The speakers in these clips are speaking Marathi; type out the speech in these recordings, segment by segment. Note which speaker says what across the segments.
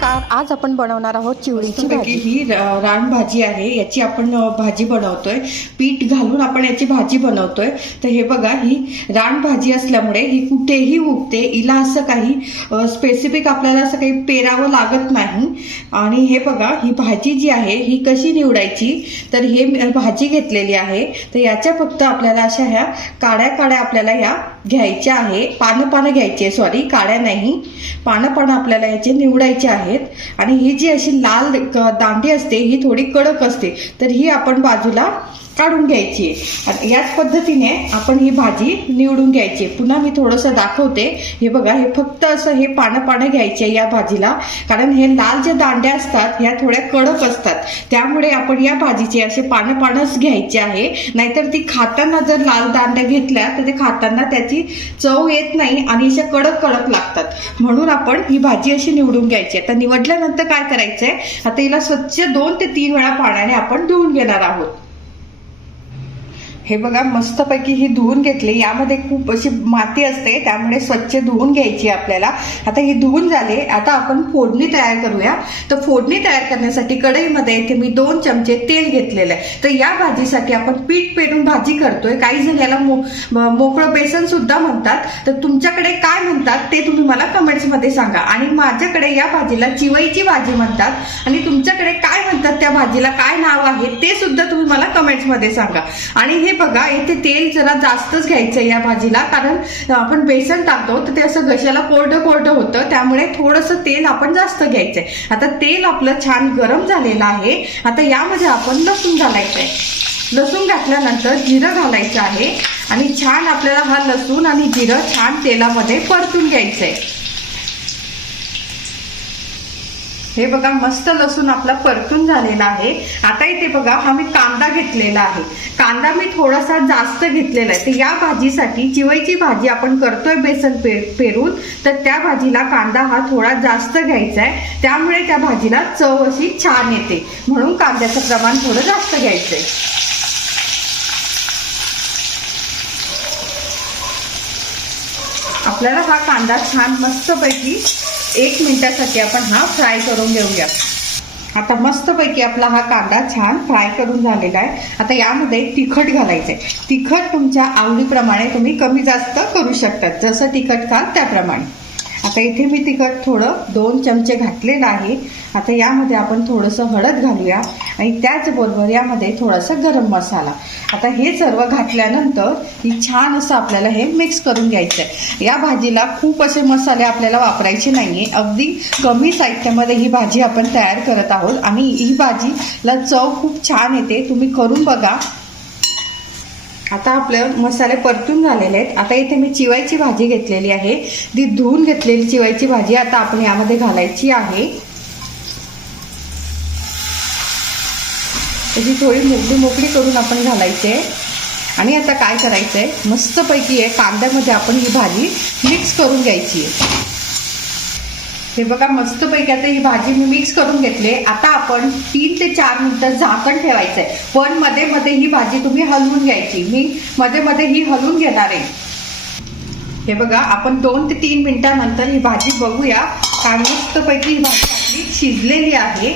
Speaker 1: नमस्कार आज आपण बनवणार आहोत चिवडीची भाजी.
Speaker 2: ही रान भाजी आहे याची आपण भाजी बनवतोय. पीठ घालून आपण याची भाजी बनवतोय. तर हे बघा ही रान भाजी असल्यामुळे ही कुठेही उगते. हिला असं काही स्पेसिफिक आपल्याला असं काही पेरावं लागत नाही. आणि हे बघा ही भाजी जी आहे ही कशी निवडायची? तर हे भाजी घेतलेली आहे. तर याच्या फक्त आपल्याला अशा ह्या काड्या काड्या आपल्याला या घ्यायच्या आहे. पानं पानं घ्यायची आहे सॉरी काड्या नाही. पानं पानं आपल्याला याचे निवडायचे आहेत. आणि ही जी अशी लाल दांडी असते ही थोडी कडक असते. तर ही आपण बाजूला काढून घ्यायची आहे. याच पद्धतीने आपण ही भाजी निवडून घ्यायची आहे. पुन्हा मी थोडंसं दाखवते. हे बघा हे फक्त असं हे पानं पानं घ्यायचे आहे या भाजीला. कारण हे लाल जे दांड्या असतात ह्या थोड्या कडक असतात. त्यामुळे आपण या भाजीचे असे पानं पानंच घ्यायचे आहे. नाहीतर ती खाताना जर लाल दांड्या घेतल्या तर ते खाताना त्याची चव येत नाही आणि अशा कडक कडक लागतात. म्हणून आपण ही भाजी अशी निवडून घ्यायची आता निवडल्यानंतर काय करायचंय? आता हिला स्वच्छ दोन ते तीन वेळा पाण्याने आपण धुवून घेणार आहोत. हे बघा मस्तपैकी ही धुवून घेतली. यामध्ये खूप अशी माती असते त्यामुळे स्वच्छ धुवून घ्यायची आपल्याला. आता ही धुवून झाले. आता आपण फोडणी तयार करूया. तर फोडणी तयार करण्यासाठी कढईमध्ये इथे मी दोन चमचे तेल घेतलेलं आहे. तर या भाजीसाठी आपण पीठ पेरून भाजी करतोय. काही जण याला मो- मोकळं बेसन सुद्धा म्हणतात. तर तुमच्याकडे काय म्हणतात ते तुम्ही मला कमेंट्समध्ये सांगा. आणि माझ्याकडे या भाजीला चिवईची भाजी म्हणतात. आणि तुमच्याकडे काय म्हणतात त्या भाजीला काय नाव आहे ते सुद्धा तुम्ही मला कमेंट्समध्ये सांगा. आणि हे बघा इथे तेल जरा जास्तच घ्यायचं या भाजीला कारण आपण बेसन टाकतो तर ते असं घशाला कोरडं कोरडं होतं त्यामुळे थोडंसं तेल आपण जास्त घ्यायचंय. आता तेल आपलं छान गरम झालेलं आहे. आता यामध्ये आपण लसूण घालायचंय. लसूण घातल्यानंतर जिरं घालायचं आहे. आणि छान आपल्याला हा लसूण आणि जिरं छान तेलामध्ये परतून घ्यायचंय. हे बघा मस्त लसूण आपला परतून झालेला आहे. आता इथे बघा हा मी कांदा घेतलेला आहे. कांदा मी थोडासा जास्त घेतलेला आहे. तर या भाजीसाठी चिवईची भाजी आपण करतोय बेसन पे पेरून. तर त्या भाजीला कांदा हा थोडा जास्त घ्यायचा आहे. त्यामुळे त्या भाजीला चव अशी छान येते. म्हणून कांद्याचं प्रमाण थोडं जास्त घ्यायचं आहे आपल्याला हा कांदा छान मस्तपैकी एक मिनिटासाठी आपण हा फ्राय करून घेऊया. आता मस्तपैकी आपला हा कांदा छान फ्राय करून झालेला आहे. आता यामध्ये तिखट घालायचंय. तिखट तुमच्या आवडीप्रमाणे तुम्ही कमी जास्त करू शकतात. जसं तिखट खाल त्याप्रमाणे. आता इथे मी तिखट थोडं दोन चमचे घातलेलं आहे आता यामध्ये आपण थोडंसं हळद घालूया आणि त्याचबरोबर यामध्ये थोडासा गरम मसाला. आता हे सर्व घातल्यानंतर ही छान असं आपल्याला हे मिक्स करून घ्यायचं आहे या भाजीला खूप असे मसाले आपल्याला वापरायचे नाहीये. अगदी कमी साहित्यामध्ये ही भाजी आपण तयार करत आहोत आणि ही भाजीला चव खूप छान येते. तुम्ही करून बघा. आता आपले मसाले परतून झालेले आहेत. आता इथे मी चिवायची भाजी घेतलेली आहे. ती धुवून घेतलेली चिवायची भाजी आता आपण यामध्ये घालायची आहे. त्याची थोडी मोकळी मोकळी करून आपण घालायची आहे. आणि आता काय करायचं आहे मस्तपैकी आहे कांद्यामध्ये आपण ही भाजी मिक्स करून घ्यायची आहे. हे बघा मस्तपैकी आता ही भाजी मी मिक्स करून घेतली आता आपण तीन ते चार मिनिटं झाकण ठेवायचंय. पण मध्ये मध्ये ही भाजी तुम्ही हलवून घ्यायची. मी मध्ये मध्ये ही हलवून घेणार आहे. हे बघा आपण दोन ते तीन मिनिटानंतर ही भाजी बघूया. कारण मस्तपैकी ही भाजी आपली शिजलेली आहे.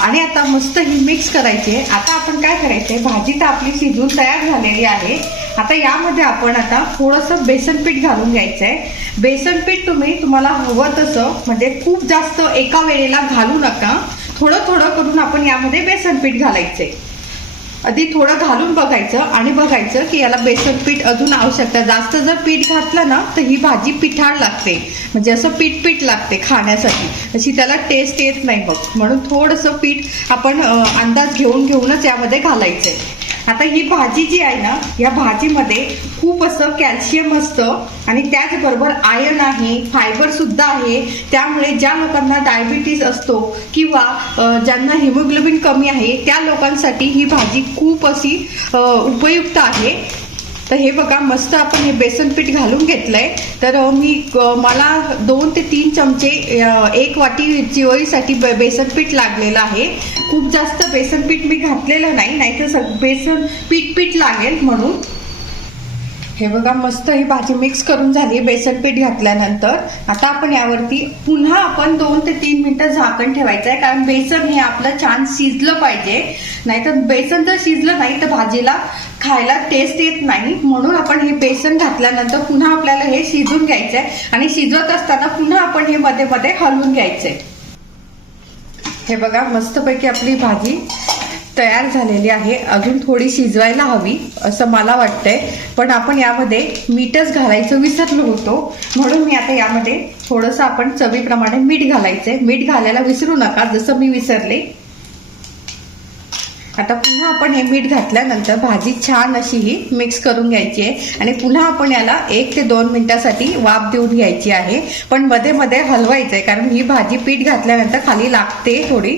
Speaker 2: आणि आता मस्त ही मिक्स करायची आहे. आता आपण काय करायचंय? भाजी तर आपली शिजून तयार झालेली आहे. आता यामध्ये आपण आता थोडंसं बेसन पीठ घालून घ्यायचं आहे बेसन पीठ तुम्ही तुम्हाला हवं तसं म्हणजे खूप जास्त एका वेळेला घालू नका. थोडं थोडं करून आपण यामध्ये बेसन पीठ घालायचंय. आधी थोडं घालून बघायचं आणि बघायचं की याला बेसन पीठ अजून आवश्यकता. जास्त जर पीठ घातलं ना तर ही भाजी पिठाळ लागते. म्हणजे असं पीठ पीठ लागते खाण्यासाठी. अशी त्याला टेस्ट येत नाही बघ. म्हणून थोडंसं पीठ आपण अंदाज घेऊन घेऊनच यामध्ये घालायचंय. आता ही भाजी जी आहे ना या भाजीमध्ये खूप असं कॅल्शियम असतं आणि त्याचबरोबर आयर्न आहे फायबर सुद्धा आहे. त्यामुळे ज्या लोकांना डायबिटीज असतो किंवा ज्यांना हिमोग्लोबिन कमी आहे त्या लोकांसाठी ही भाजी खूप अशी उपयुक्त आहे. तर हे बघा मस्त आपण हे बेसन पीठ घालून घेतलंय. तर मी मला दोन ते तीन चमचे एक वाटी चिवळीसाठी बे- बेसन पीठ लागलेलं आहे. खूप जास्त बेसन पीठ मी घातलेलं नाही नाहीतर सग बेसन पीठ पीठ लागेल म्हणून. हे बघा मस्त ही भाजी मिक्स करून झाली बेसन पीठ घातल्यानंतर. आता आपण यावरती पुन्हा आपण दोन ते तीन मिनिटं झाकण ठेवायचं आहे कारण बेसन हे आपलं छान शिजलं पाहिजे. नाहीतर बेसन जर शिजलं नाही तर भाजीला खायला टेस्ट येत नाही. म्हणून आपण हे बेसन घातल्यानंतर पुन्हा आपल्याला हे शिजून घ्यायचं आहे आणि शिजवत असताना पुन्हा आपण हे मध्ये मध्ये हलवून घ्यायचंय. हे बघा मस्तपैकी आपली भाजी तयार झालेली आहे. अजून थोडी शिजवायला हवी असं मला वाटतंय. पण आपण यामध्ये मीठच घालायचं विसरलो होतो. म्हणून मी आता यामध्ये थोडंसं आपण चवीप्रमाणे मीठ घालायचंय. मीठ घालायला विसरू नका जसं मी विसरले. आता पुन्हा आपण हे मीठ घातल्यानंतर भाजी छान अशी ही मिक्स करून घ्यायची आहे. आणि पुन्हा आपण याला एक ते दोन मिनिटासाठी वाफ देऊन घ्यायची आहे. पण मध्ये मध्ये हलवायचं आहे कारण ही भाजी पीठ घातल्यानंतर खाली लागते थोडी.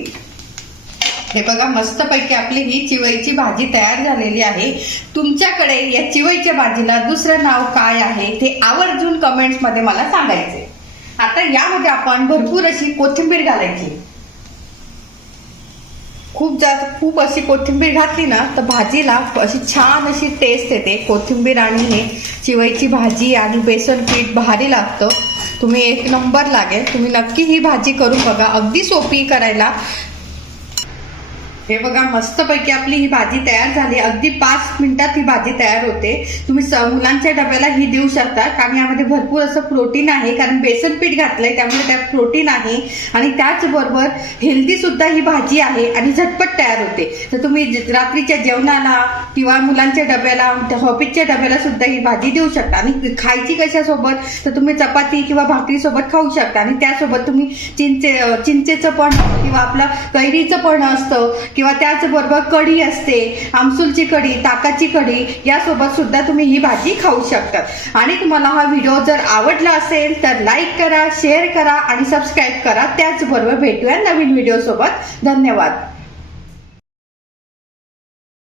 Speaker 2: हे बघा मस्तपैकी आपली ही चिवईची भाजी तयार झालेली आहे. तुमच्याकडे या चिवईच्या भाजीला दुसरं नाव काय आहे ते आवर्जून कमेंट्समध्ये मला सांगायचे. आता यामध्ये आपण भरपूर अशी कोथिंबीर घालायची. खूप जास्त खूप अशी कोथिंबीर घातली ना तर भाजीला अशी छान अशी टेस्ट येते. कोथिंबीर आणि हे चिवईची भाजी आणि बेसन पीठ भारी लागतं. तुम्ही एक नंबर लागेल. तुम्ही नक्की ही भाजी करून बघा. अगदी सोपी करायला हे बघा मस्तपैकी आपली ही भाजी तयार झाली. अगदी पाच मिनिटात ही भाजी तयार होते. तुम्ही मुलांच्या डब्याला ही देऊ शकता कारण यामध्ये भरपूर असं प्रोटीन आहे. कारण बेसन पीठ घातलंय त्यामुळे त्यात प्रोटीन आहे. आणि त्याचबरोबर हेल्दी सुद्धा ही भाजी आहे आणि झटपट तयार होते. तर तुम्ही रात्रीच्या जेवणाला किंवा मुलांच्या डब्याला हॉपीजच्या डब्याला सुद्धा ही भाजी देऊ शकता. आणि खायची कशासोबत? तर तुम्ही चपाती किंवा भाकरीसोबत खाऊ शकता. आणि त्यासोबत तुम्ही चिंचे चिंचेचं पण किंवा आपलं कैरीचं पण असतं. किंवा त्याचबरोबर कढी असते आमसूलची कढी ताकाची कढी यासोबत सुद्धा तुम्ही ही भाजी खाऊ शकता आणि तुम्हाला हा व्हिडिओ जर आवडला असेल तर लाईक करा शेअर करा आणि सबस्क्राईब करा. त्याचबरोबर भेटूया नवीन व्हिडिओ सोबत. धन्यवाद.